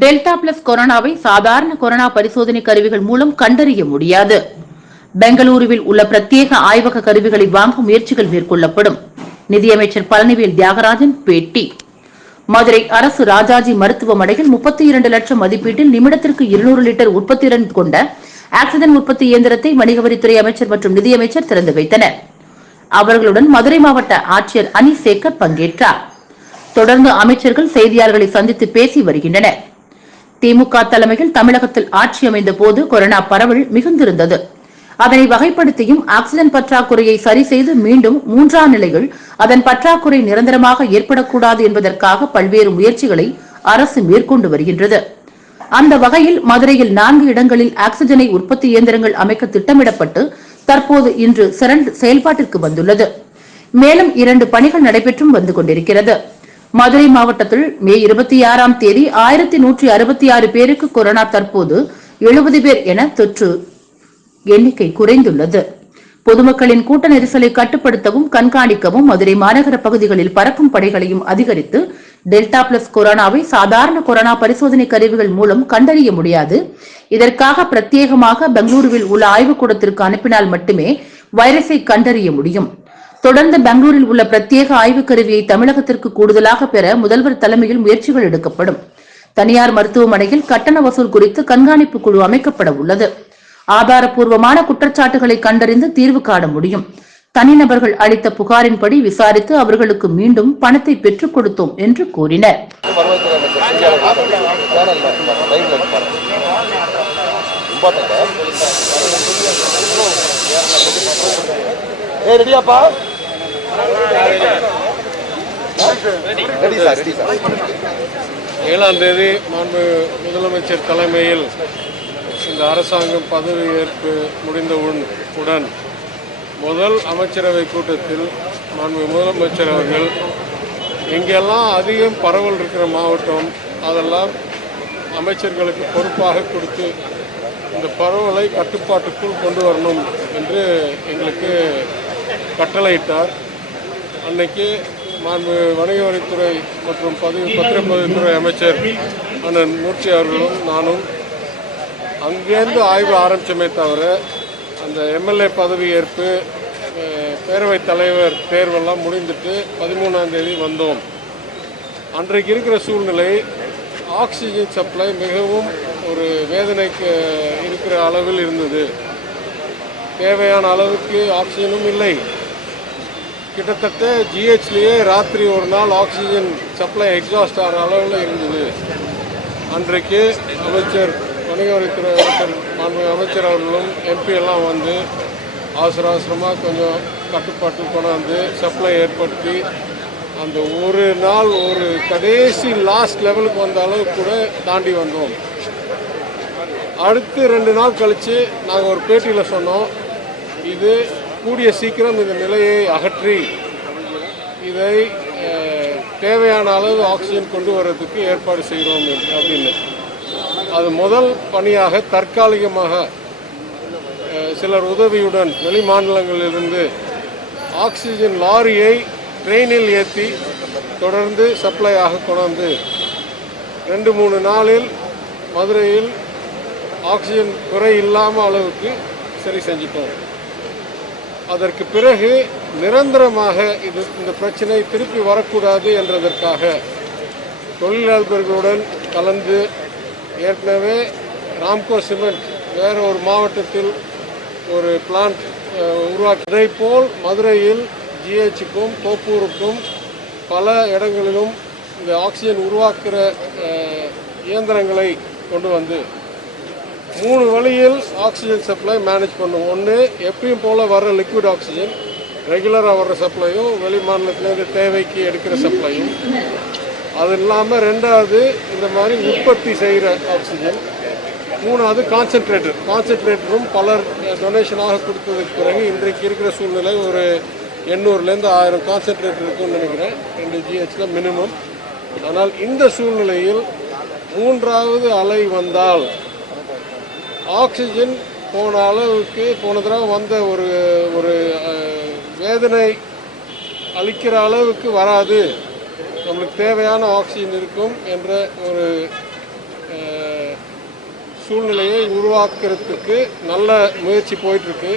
Delta plus கொரோனாவை சாதாரண corona பரிசோதனை கருவிகள் மூலம் கண்டறிய முடியாது. பெங்களூருவில் உள்ள பிரத்யேக ஆய்வக கருவிகளை வாங்க முயற்சிகள் மேற்கொள்ளப்படும். நிதியமைச்சர் பழனிவேல் தியாகராஜன் பேட்டி. மதுரை அரசு ராஜாஜி மருத்துவமனையில் முப்பத்தி இரண்டு லட்சம் மதிப்பீட்டில் நிமிடத்திற்கு இருநூறு லிட்டர் உற்பத்தி திறன் கொண்ட ஆக்சிஜன் உற்பத்தி இயந்திரத்தை வணிக வரித்துறை அமைச்சர் மற்றும் நிதியமைச்சர் திறந்து வைத்தனர். அவர்களுடன் மதுரை மாவட்ட ஆட்சியர் அனி சேகர் பங்கேற்றார். தொடர்ந்து அமைச்சர்கள் செய்தியாளர்களை சந்தித்து பேசி வருகின்றனர். திமுக தலைமையில் தமிழகத்தில் ஆட்சி அமைந்த போது கொரோனா பரவல் மிகுந்திருந்தது. அதனை வகைப்படுத்தியும் ஆக்சிஜன் பற்றாக்குறையை சரி செய்து மீண்டும் மூன்றாம் நிலையில் அதன் பற்றாக்குறை நிரந்தரமாக ஏற்படக்கூடாது என்பதற்காக பல்வேறு முயற்சிகளை அரசு மேற்கொண்டு வருகின்றது. அந்த வகையில் மதுரையில் நான்கு இடங்களில் ஆக்சிஜனை உற்பத்தி இயந்திரங்கள் அமைக்க திட்டமிடப்பட்டு தற்போது இன்று செயல்பாட்டிற்கு வந்துள்ளது. மேலும் இரண்டு பணிகள் நடைபெற்றும் வந்து கொண்டிருக்கிறது. மதுரை மாவட்டத்தில் மே இருபத்தி ஆறாம் தேதி ஆயிரத்தி நூற்றி அறுபத்தி ஆறு பேருக்கு கொரோனா தற்போது எழுபது பேர் என தொற்று எண்ணிக்கை குறைந்துள்ளது. பொதுமக்களின் கூட்ட நெரிசலை கட்டுப்படுத்தவும் கண்காணிக்கவும் மதுரை மாநகர பகுதிகளில் பறக்கும் படைகளையும் அதிகரித்து டெல்டா பிளஸ் கொரோனாவை சாதாரண கொரோனா பரிசோதனை கருவிகள் மூலம் கண்டறிய முடியாது. இதற்காக பிரத்யேகமாக பெங்களூருவில் உள்ள ஆய்வுக்கூடத்திற்கு அனுப்பினால் மட்டுமே வைரஸை கண்டறிய முடியும். தொடர்ந்து பெங்களூரில் உள்ள பிரத்யேக ஆய்வுக் கருவியை தமிழகத்திற்கு கூடுதலாக பெற முதல்வர் தலைமையில் முயற்சிகள் எடுக்கப்படும். தனியார் மருத்துவமனையில் கட்டண வசூல் குறித்து கண்காணிப்பு குழு அமைக்கப்பட உள்ளது. ஆதாரப்பூர்வமான குற்றச்சாட்டுகளை கண்டறிந்து தீர்வு காண முடியும். தனிநபர்கள் அளித்த புகாரின்படி விசாரித்து அவர்களுக்கு மீண்டும் பணத்தை பெற்றுக் கொடுத்தோம் என்று கூறினர். வருவாய்த்துறை ஏ ரெடியாப்பா. ஏழாம் தேதி மாண்பு முதலமைச்சர் தலைமையில் இந்த அரசாங்கம் பதவியேற்பு முடிந்தவுடன் உடன் முதல் அமைச்சரவை கூட்டத்தில் மாண்பு முதலமைச்சர் அவர்கள் எங்கெல்லாம் அதிகம் பரவல் இருக்கிற மாவட்டம் அதெல்லாம் அமைச்சர்களுக்கு பொறுப்பாக கொடுத்து இந்த பரவலை கட்டுப்பாட்டுக்குள் கொண்டு வரணும் என்று எங்களுக்கு கட்டளையிட்டார். அன்னைக்கு மாண்பு வணிக வரித்துறை மற்றும் பதிவு பத்திரப்பதிவுத்துறை அமைச்சர் அண்ணன் மூர்த்தி அவர்களும் நானும் அங்கேருந்து ஆய்வு ஆரம்பிச்சோமே தவிர அந்த எம்எல்ஏ பதவி ஏற்பு பேரவைத் தலைவர் தேர்வெல்லாம் முடிந்துட்டு பதிமூணாம் தேதி வந்தோம். அன்றைக்கு இருக்கிற சூழ்நிலை ஆக்சிஜன் சப்ளை மிகவும் ஒரு வேதனைக்கு இருக்கிற அளவில் இருந்தது. தேவையான அளவுக்கு ஆக்சிஜனும் இல்லை. கிட்டத்தட்ட ஜிஹெச்லேயே ராத்திரி ஒரு நாள் ஆக்சிஜன் சப்ளை எக்ஸாஸ்ட் ஆகிற அளவில் இருந்தது. அன்றைக்கு அமைச்சர் வணிக வரித்துறை அமைச்சர் மாண்பு அமைச்சர் அவர்களும் எம்பி எல்லாம் வந்து அவசர அவசரமாக கொஞ்சம் கட்டுப்பாட்டு கொண்டாந்து சப்ளை ஏற்படுத்தி அந்த ஒரு நாள் ஒரு கடைசி லாஸ்ட் லெவலுக்கு வந்த அளவு கூட தாண்டி வந்தோம். அடுத்து ரெண்டு நாள் கழித்து நாங்கள் ஒரு பேட்டியில் சொன்னோம் இது கூடிய சீக்கிரம் இந்த நிலையை அகற்றி இதை தேவையான அளவு ஆக்சிஜன் கொண்டு வர்றதுக்கு ஏற்பாடு செய்கிறோம் அப்படின்னு. அது முதல் பணியாக தற்காலிகமாக சிலர் உதவியுடன் வெளி மாநிலங்களிலிருந்து ஆக்சிஜன் லாரியை ட்ரெயினில் ஏற்றி தொடர்ந்து சப்ளையாக கொண்டாந்து ரெண்டு மூணு நாளில் மதுரையில் ஆக்சிஜன் குறை இல்லாமல் அளவுக்கு சரி செஞ்சிட்டோம். அதற்கு பிறகு நிரந்தரமாக இது இந்த பிரச்சனை திருப்பி வரக்கூடாது என்றதற்காக தொழிலாளர்களுடன் கலந்து ஏற்கனவே ராம்கோ சிமெண்ட் வேறு ஒரு மாவட்டத்தில் ஒரு பிளான்ட் உருவாக்கி போல் மதுரையில் ஜிஹெச்சுக்கும் தோப்பூருக்கும் பல இடங்களிலும் இந்த ஆக்சிஜன் உருவாக்குற இயந்திரங்களை கொண்டு வந்து மூணு வழியில் ஆக்சிஜன் சப்ளை மேனேஜ் பண்ணும். ஒன்று எப்பயும் போல் வர்ற லிக்விட் ஆக்சிஜன் ரெகுலராக வர்ற சப்ளையும் வெளி மாநிலத்திலேருந்து தேவைக்கு எடுக்கிற சப்ளையும் அது இல்லாமல் ரெண்டாவது இந்த மாதிரி உற்பத்தி செய்கிற ஆக்சிஜன் மூணாவது கான்சென்ட்ரேட்டர் கான்சென்ட்ரேட்டரும் பலர் டொனேஷனாக கொடுத்ததுக்கு பிறகு இன்றைக்கு இருக்கிற சூழ்நிலை ஒரு எண்ணூறுலேருந்து ஆயிரம் கான்சென்ட்ரேட்டர் இருக்குன்னு நினைக்கிறேன். ரெண்டு ஜிஹெச்சில் மினிமம் ஆனால் இந்த சூழ்நிலையில் மூன்றாவது அலை வந்தால் ஆக்சிஜன் போன அளவுக்கு போன தடவை வந்த ஒரு ஒரு வேதனை அளிக்கிற அளவுக்கு வராது. நம்மளுக்கு தேவையான ஆக்சிஜன் இருக்கும் என்ற ஒரு சூழ்நிலையை உருவாக்குறதுக்கு நல்ல முயற்சி போயிட்டுருக்கு.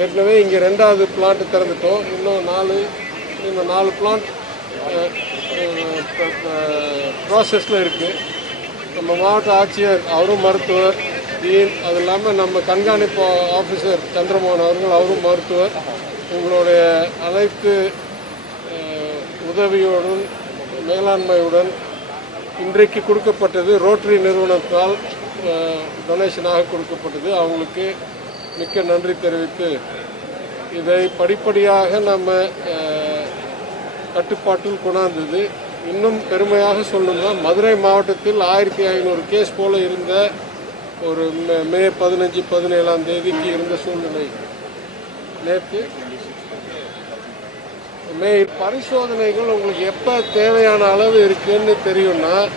ஏற்கனவே இங்கே ரெண்டாவது பிளான்ட் திறந்துட்டோம். இன்னும் நாலு இன்னும் நாலு பிளான்ட் ப்ராசஸில் இருக்குது நம்ம மாவட்ட ஆட்சியர் அவரும் மருத்துவர் டீன் அது இல்லாமல் நம்ம கண்காணிப்பு ஆஃபீஸர் சந்திரமோகன் அவர்கள் அவரும் மருத்துவர். உங்களுடைய அனைத்து உதவியுடன் உதவியோடும் மேலாண்மையுடன் இன்றைக்கு கொடுக்கப்பட்டது ரோட்டரி நிறுவனத்தால் டொனேஷனாக கொடுக்கப்பட்டது. அவங்களுக்கு மிக்க நன்றி தெரிவித்து இதை படிப்படியாக நம்ம கட்டுப்பாட்டில் கொண்டாந்தது. இன்னும் பெருமையாக சொல்லணும்னா மதுரை மாவட்டத்தில் ஆயிரத்தி ஐநூறு கேஸ் போல இருந்த ஒரு மே- மே பதினஞ்சு பதினேழாம் தேதிக்கு இருந்த சூழ்நிலை. நேற்று மே பரிசோதனைகள் உங்களுக்கு எப்போ தேவையான அளவு இருக்குன்னு தெரியும்னா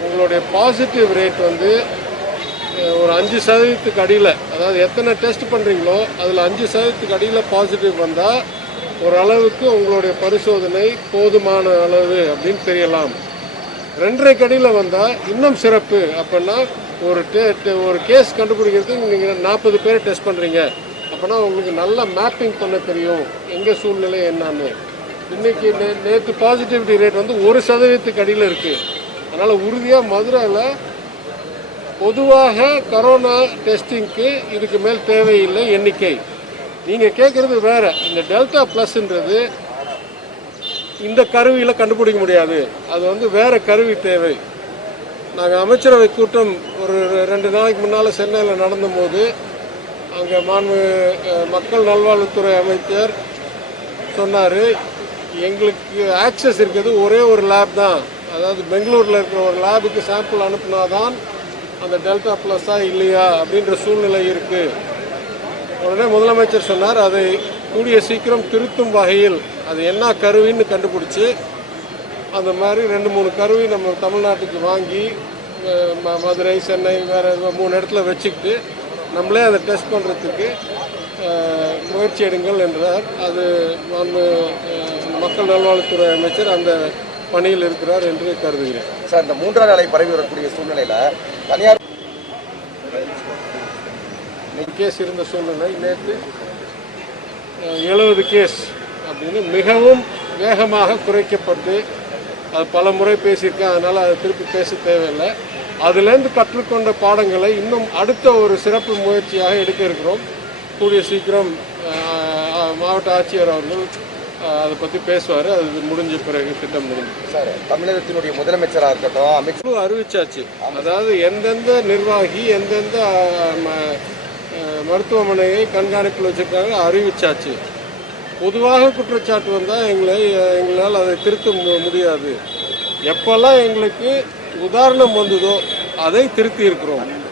உங்களுடைய பாசிட்டிவ் ரேட் வந்து ஒரு அஞ்சு சதவீதத்துக்கு அடியில் அதாவது எத்தனை டெஸ்ட் பண்ணுறீங்களோ அதில் அஞ்சு சதவீதத்துக்கு அடியில் பாசிட்டிவ் வந்தால் ஓரளவுக்கு உங்களுடைய பரிசோதனை போதுமான அளவு அப்படின்னு தெரியலாம். ரெண்டரை கடியில் வந்தால் இன்னும் சிறப்பு. அப்படின்னா ஒரு டே ஒரு கேஸ் கண்டுபிடிக்கிறதுக்கு நீங்கள் நாற்பது பேர் டெஸ்ட் பண்ணுறீங்க அப்போனா உங்களுக்கு நல்லா மேப்பிங் பண்ண தெரியும். எங்கள் சூழ்நிலை என்னன்னு. இன்றைக்கி நே நேற்று பாசிட்டிவிட்டி ரேட் வந்து ஒரு சதவீதத்துக்கு அடியில் இருக்குது அதனால் உறுதியாக மதுரையில் பொதுவாக கரோனா டெஸ்டிங்க்கு இதுக்கு மேல் தேவையில்லை எண்ணிக்கை. நீங்கள் கேட்குறது வேறு. இந்த டெல்டா ப்ளஸ்ன்றது இந்த கருவியில் கண்டுபிடிக்க முடியாது. அது வந்து வேறு கருவி தேவை. நாங்கள் அமைச்சரவை கூட்டம் ஒரு ரெண்டு நாளைக்கு முன்னால் சென்னையில் நடந்தபோது அங்கே மாண்பு மக்கள் நல்வாழ்வுத்துறை அமைச்சர் சொன்னார் எங்களுக்கு ஆக்சஸ் இருக்கிறது ஒரே ஒரு லேப் தான். அதாவது பெங்களூரில் இருக்கிற ஒரு லேபுக்கு சாம்பிள் அனுப்புனா தான் அந்த டெல்டா ப்ளஸ்ஸாக இல்லையா அப்படின்ற சூழ்நிலை இருக்குது உடனே முதலமைச்சர் சொன்னார் அதை கூடிய சீக்கிரம் திருத்தும் வகையில் அது என்ன கருவின்னு கண்டுபிடிச்சி அந்த மாதிரி ரெண்டு மூணு கருவி நம்ம தமிழ்நாட்டுக்கு வாங்கி மதுரை சென்னை வேறு மூணு இடத்துல வச்சுக்கிட்டு நம்மளே அதை டெஸ்ட் பண்ணுறதுக்கு முயற்சி எடுங்கள் என்றார். அது மக்கள் நல்வாழ்வுத்துறை அமைச்சர் அந்த பணியில் இருக்கிறார் என்று கருதுகிறேன். சார் இந்த மூன்றாம் நிலை பரவி வரக்கூடிய சூழ்நிலையில தனியார் கேஸ் இருந்த சூழ்நிலை நேற்று எழுபது கேஸ் அப்படின்னு மிகவும் வேகமாக குறைக்கப்பட்டு அது பல முறை பேசியிருக்கேன் அதனால் அதை திருப்பி பேச தேவையில்லை. அதுலேருந்து கற்றுக்கொண்ட பாடங்களை இன்னும் அடுத்த ஒரு சிறப்பு முயற்சியாக எடுக்க இருக்கிறோம். கூடிய சீக்கிரம் மாவட்ட ஆட்சியர் அவர்கள் அதை பற்றி பேசுவார். அது முடிஞ்ச பிறகு திட்டம் முடிஞ்சு. சார் தமிழகத்தினுடைய முதலமைச்சராக இருக்கட்டும் அமைச்சர் அறிவிச்சாச்சு. அதாவது எந்தெந்த நிர்வாகி எந்தெந்த மருத்துவமனையை கண்காணிப்பில் வச்சிருக்காங்க அறிவிச்சாச்சு. பொதுவாக குற்றச்சாட்டு வந்தால் எங்களை எங்களால் அதை திருத்த மு- முடியாது. எப்பெல்லாம் எங்களுக்கு உதாரணம் வந்ததோ அதை திருத்தி இருக்கிறோம்.